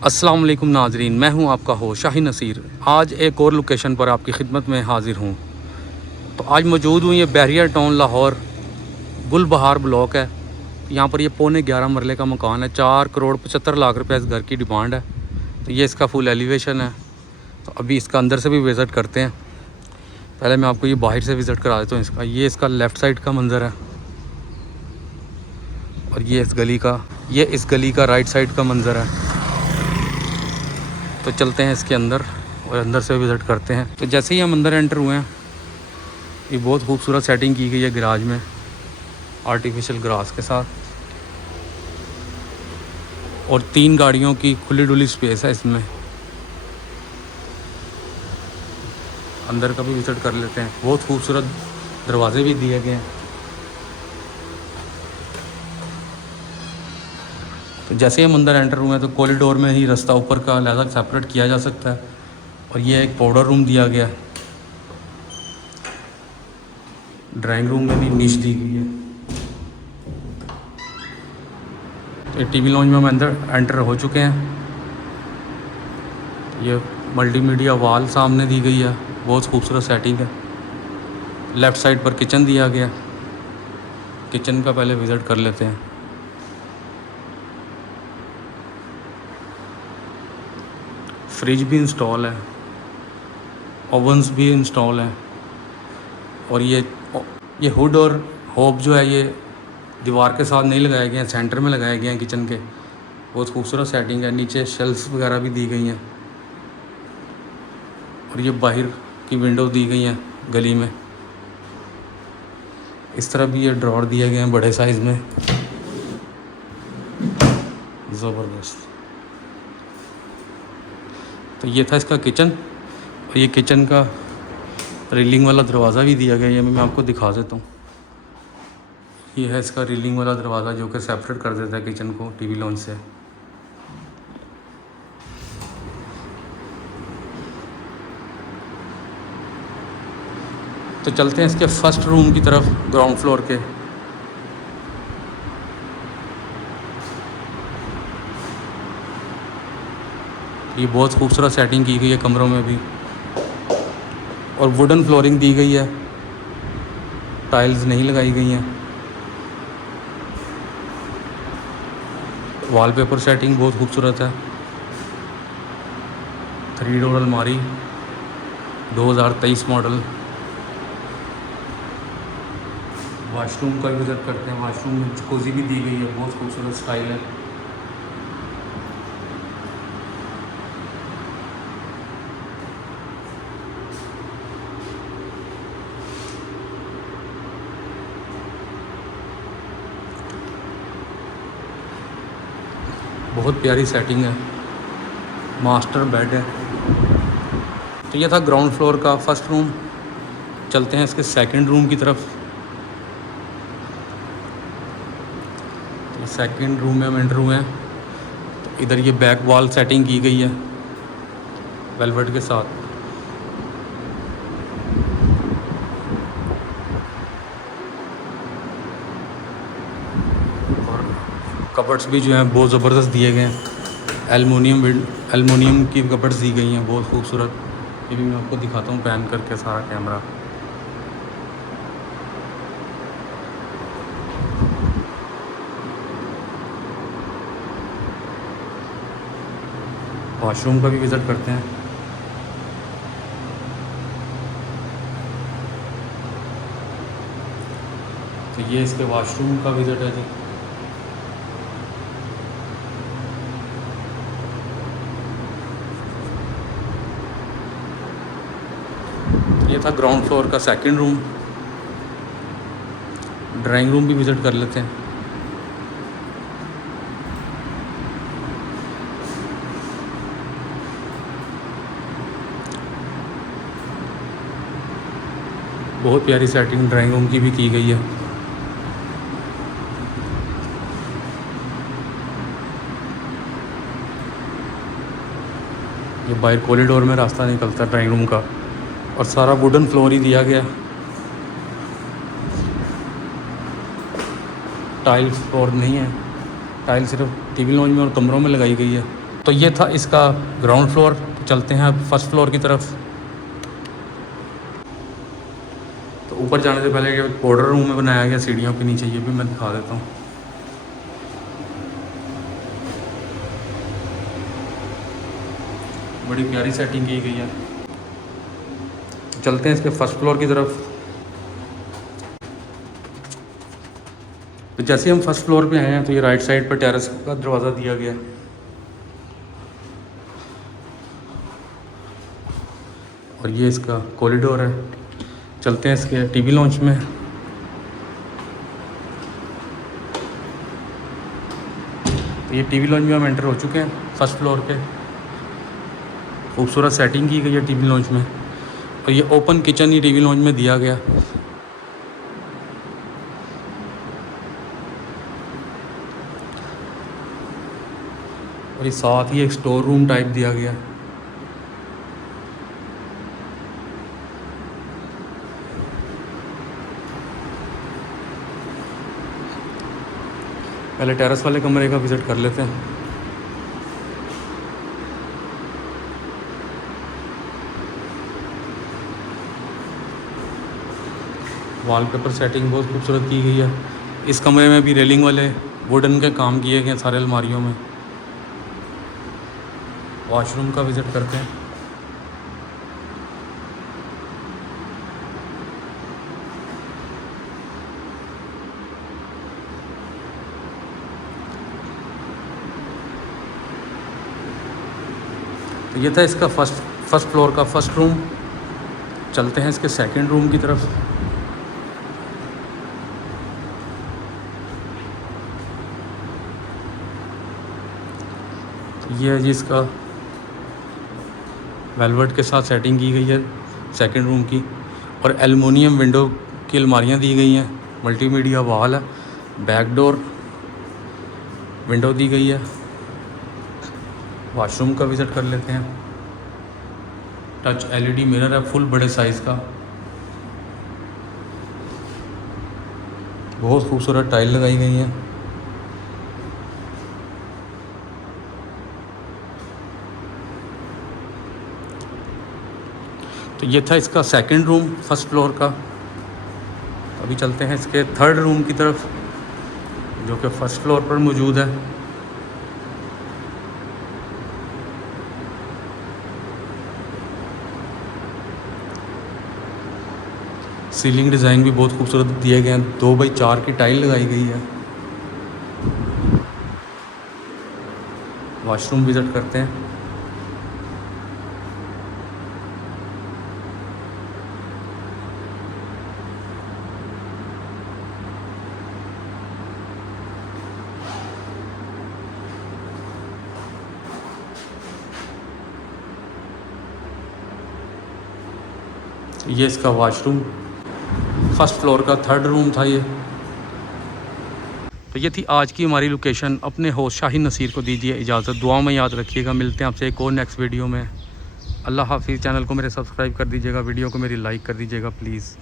अस्सलाम वालेकुम नाजरीन, मैं हूं आपका होस्ट शाहीन नसीर। आज एक और लोकेशन पर आपकी खिदमत में हाज़िर हूं। तो आज मौजूद हूं ये बैरियर टाउन लाहौर गुलबहार ब्लॉक है। यहाँ पर ये पौने 11 मरले का मकान है। 4 करोड़ 75 लाख रुपए इस घर की डिमांड है। तो ये इसका फुल एलिवेशन है। तो अभी इसका अंदर से भी विज़िट करते हैं। पहले मैं आपको ये बाहर से विज़िट करा देता हूँ इसका। ये इसका लेफ़्ट साइड का मंज़र है और ये इस गली का राइट साइड का मंज़र है। तो चलते हैं इसके अंदर और अंदर से विज़िट करते हैं। तो जैसे ही हम अंदर एंटर हुए हैं, ये बहुत खूबसूरत सेटिंग की गई है गैराज में आर्टिफिशियल ग्रास के साथ, और 3 गाड़ियों की खुली डुली स्पेस है इसमें। अंदर का भी विज़िट कर लेते हैं। बहुत खूबसूरत दरवाजे भी दिए गए हैं। तो जैसे ही हम अंदर एंटर हुए हैं तो कॉरिडोर में ही रास्ता ऊपर का लिहाजा सेपरेट किया जा सकता है। और ये एक पाउडर रूम दिया गया है। ड्राइंग रूम में भी निश दी गई है। तो टीवी लॉन्ज में हम अंदर एंटर हो चुके हैं। ये मल्टीमीडिया वॉल सामने दी गई है, बहुत खूबसूरत सेटिंग है। लेफ़्ट साइड पर किचन दिया गया। किचन का पहले विज़िट कर लेते हैं। फ्रिज भी इंस्टॉल है, ओवन्स भी इंस्टॉल है। और ये हुड और होब जो है ये दीवार के साथ नहीं लगाए गए हैं, सेंटर में लगाए गए हैं किचन के। बहुत खूबसूरत सेटिंग है। नीचे शेल्फ्स वगैरह भी दी गई हैं और ये बाहर की विंडो दी गई हैं गली में। इस तरह भी ये ड्रॉर दिए गए हैं बड़े साइज़ में, ज़बरदस्त। तो ये था इसका किचन। और ये किचन का रेलिंग वाला दरवाज़ा भी दिया गया है। ये मैं आपको दिखा देता हूँ। ये है इसका रेलिंग वाला दरवाज़ा जो कि सेपरेट कर देता है किचन को टीवी लॉन्च से। तो चलते हैं इसके फर्स्ट रूम की तरफ, ग्राउंड फ्लोर के। ये बहुत खूबसूरत सेटिंग की गई है कमरों में भी, और वुडन फ्लोरिंग दी गई है, टाइल्स नहीं लगाई गई हैं। वॉलपेपर सेटिंग बहुत खूबसूरत है। 3 डोर अलमारी, 2023 मॉडल। वाशरूम का विज़िट करते हैं। वाशरूम में जकूज़ी भी दी गई है, बहुत खूबसूरत स्टाइल है। बहुत प्यारी सेटिंग है। मास्टर बेड है। तो ये था ग्राउंड फ्लोर का फर्स्ट रूम। चलते हैं इसके सेकंड रूम की तरफ। तो सेकंड रूम में हम एंटर हुए हैं। तो इधर ये बैक वॉल सेटिंग की गई है वेलवेट के साथ। और कबर्ड्स भी जो हैं बहुत ज़बरदस्त दिए गए हैं। एलुमिनियम की कबर्ड्स दी गई हैं, बहुत खूबसूरत। ये भी मैं आपको दिखाता हूँ पैन करके सारा कैमरा। वॉशरूम का भी विज़िट करते हैं। तो ये इसके वॉशरूम का विज़िट है जी। ये था ग्राउंड फ्लोर का सेकंड रूम। ड्राइंग रूम भी विज़िट कर लेते हैं। बहुत प्यारी सेटिंग ड्राइंग रूम की भी की गई है। ये बाहर कॉरिडोर में रास्ता निकलता है ड्राइंग रूम का, और सारा वुडन फ्लोर ही दिया गया। टाइल्स फ्लोर नहीं है, टाइल सिर्फ टीवी लॉन्ज में और कमरों में लगाई गई है। तो तो ये था इसका ग्राउंड फ्लोर। चलते हैं अब फर्स्ट फ्लोर की तरफ। तो ऊपर जाने से पहले एक पाउडर रूम में बनाया गया सीढ़ियों के नीचे, ये भी मैं दिखा देता हूँ। बड़ी प्यारी सेटिंग की गई है। चलते हैं इसके फर्स्ट फ्लोर की तरफ। तो जैसे हम फर्स्ट फ्लोर पे आए हैं तो ये राइट साइड पर टेरेस का दरवाज़ा दिया गया। और ये इसका कॉरिडोर है। चलते हैं इसके टीवी लॉन्च में। तो ये टीवी लॉन्च में हम एंटर हो चुके हैं फर्स्ट फ्लोर के। खूबसूरत सेटिंग की गई है टीवी लॉन्च में। और ये ओपन किचन ही टीवी लॉन्च में दिया गया। और ये साथ ही एक स्टोर रूम टाइप दिया गया। पहले टेरेस वाले कमरे का विज़िट कर लेते हैं। वॉलपेपर सेटिंग बहुत खूबसूरत की गई है। इस कमरे में भी रेलिंग वाले वुडन के काम किए गए हैं सारे अलमारियों में। वॉशरूम का विज़िट करते हैं। तो ये था इसका फर्स्ट फ्लोर का फर्स्ट रूम। चलते हैं इसके सेकंड रूम की तरफ। तो ये है जी इसका वेलवेट के साथ सेटिंग की गई है सेकंड रूम की। और एलुमिनियम विंडो की अलमारियाँ दी गई हैं। मल्टीमीडिया वॉल है। बैक डोर विंडो दी गई है। वॉशरूम का विज़िट कर लेते हैं। टच एलईडी मिरर है फुल बड़े साइज़ का। बहुत खूबसूरत टाइल लगाई गई हैं। तो ये था इसका सेकंड रूम फर्स्ट फ्लोर का। अभी चलते हैं इसके थर्ड रूम की तरफ जो कि फर्स्ट फ्लोर पर मौजूद है। सीलिंग डिज़ाइन भी बहुत खूबसूरत दिए गए हैं। 2x4 की टाइल लगाई गई है। वॉशरूम विज़िट करते हैं। ये इसका वॉशरूम फर्स्ट फ्लोर का थर्ड रूम था ये। तो ये थी आज की हमारी लोकेशन। अपने होस्ट शाहीन नसीर को दीजिए इजाज़त। दुआ में याद रखिएगा। मिलते हैं आपसे एक और नेक्स्ट वीडियो में। अल्लाह हाफिज़। चैनल को मेरे सब्सक्राइब कर दीजिएगा। वीडियो को मेरी लाइक कर दीजिएगा प्लीज़।